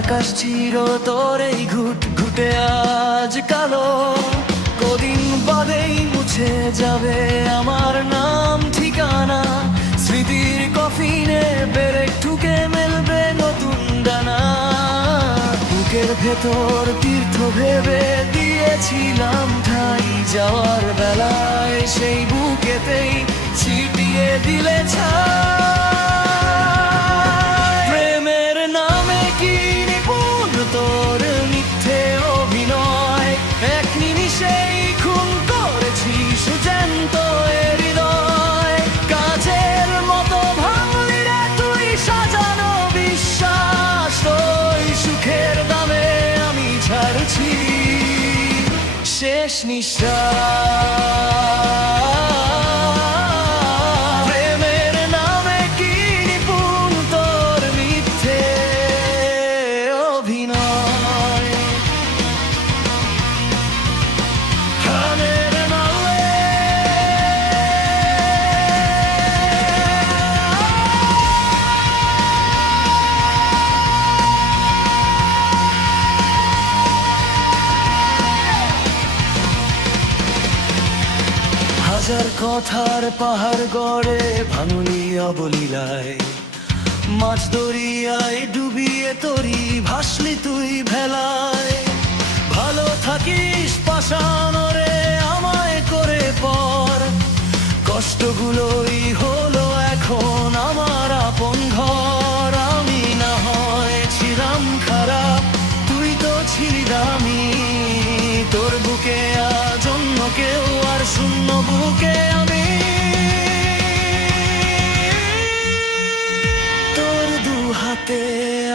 আকাশ চিরতর এই ঘুট ঘুটে আজ কালো। কদিন বাদেই মুছে যাবে আমার নাম ঠিকানা। স্মৃতির কফিনে বেরেক ঠুকে মেলবে নতুন ডানা। বুকের ভেতর তীর্থ ভেবে দিয়েছিলাম ঠাই, যাওয়ার বেলায় সেই বুকেতেই ছিটিয়ে দিলে ছাই। প্রেমের নামে কি নিপুণ তোর মিথ্যে অভিনয়, এক নিমিষেই খুন করেছিস জ্যান্ত এ হৃদয়। কাচের মতো ভাঙলি রে তুই সাজানো বিশ্বাস, ওই সুখের দামে আমি ছাড়ছি শেষ নিঃশ্বাস। প্রেমের নামে কি নিপুণ তোর মিথ্যে অভিনয়, প্রাণের নামে। হাজার কথার পাহাড় গড়ে ভাঙলি অবলীলায়, মাছ দরিয়ায় ডুবিয়ে তরি ভাসলি তুই ভেলায়। ভালো থাকিস পাষাণ রে আমায় করে পর, কষ্টগুলোই হলো এখন আমার আপন ঘর। আমি না হয় ছিলাম খারাপ, তুই তো ছিলি দামি, তোর বুকে আজ অন্য কেউ আর শূন্য বুকে আমি। তোর দু হাতে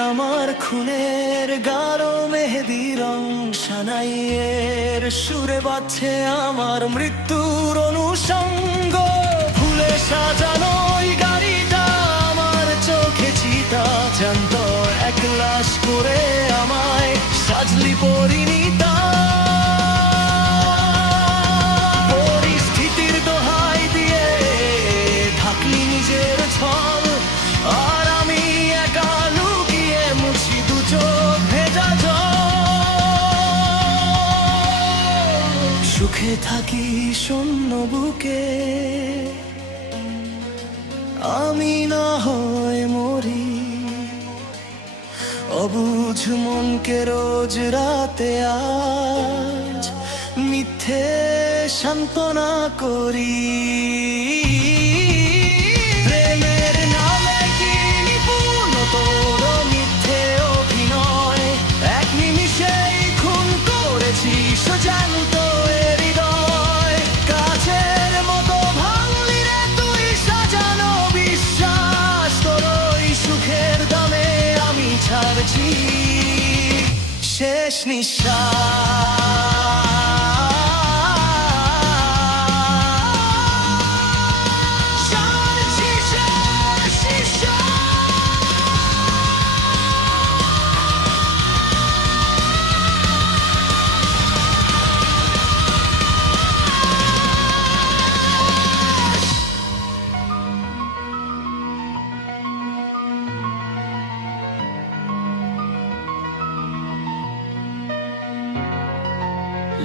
আমার খুনের গাঢ় মেহেদি রং, সানাইয়ের সুরে বাজছে আমার মৃত্যুর অনুষঙ্গ। ফুলে সাজানো ওই গাড়িটা আমার চোখে চিতা, জ্যান্ত এক লাশ করে আমায় সাজলি পরিণীতা। পরিস্থিতির দোহাই দিয়ে থাকলি নিজের ছল, আর আমি একা লুকিয়ে মুছি দু চোখ ভেজা জল। সুখে থাকি শূন্য বুকে, আমি না হয় মরি। অবুঝ মনকে রোজ রাতে আজ মিথ্যে সান্ত্বনা করি। প্রেমের নামে কি নিপুণ তোর মিথ্যে অভিনয়, এক নিমিষেই খুন করেছিস জ্যান্ত এ হৃদয়। কাচের মতো ভাঙলি রে তুই সাজানো বিশ্বাস, তোর ওই সুখের দামে আমি ছাড়ছি শেষ নিঃশ্বাস। ছাড়ছি শেষ নিঃশ্বাস।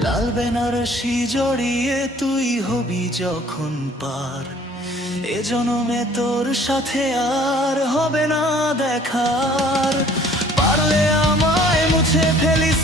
লাল বেনারসি জড়িয়ে তুই হবি যখন পার, এ জনমে তোর সাথে আর হবে না দেখার। পারলে আমায় মুছে ফেলিস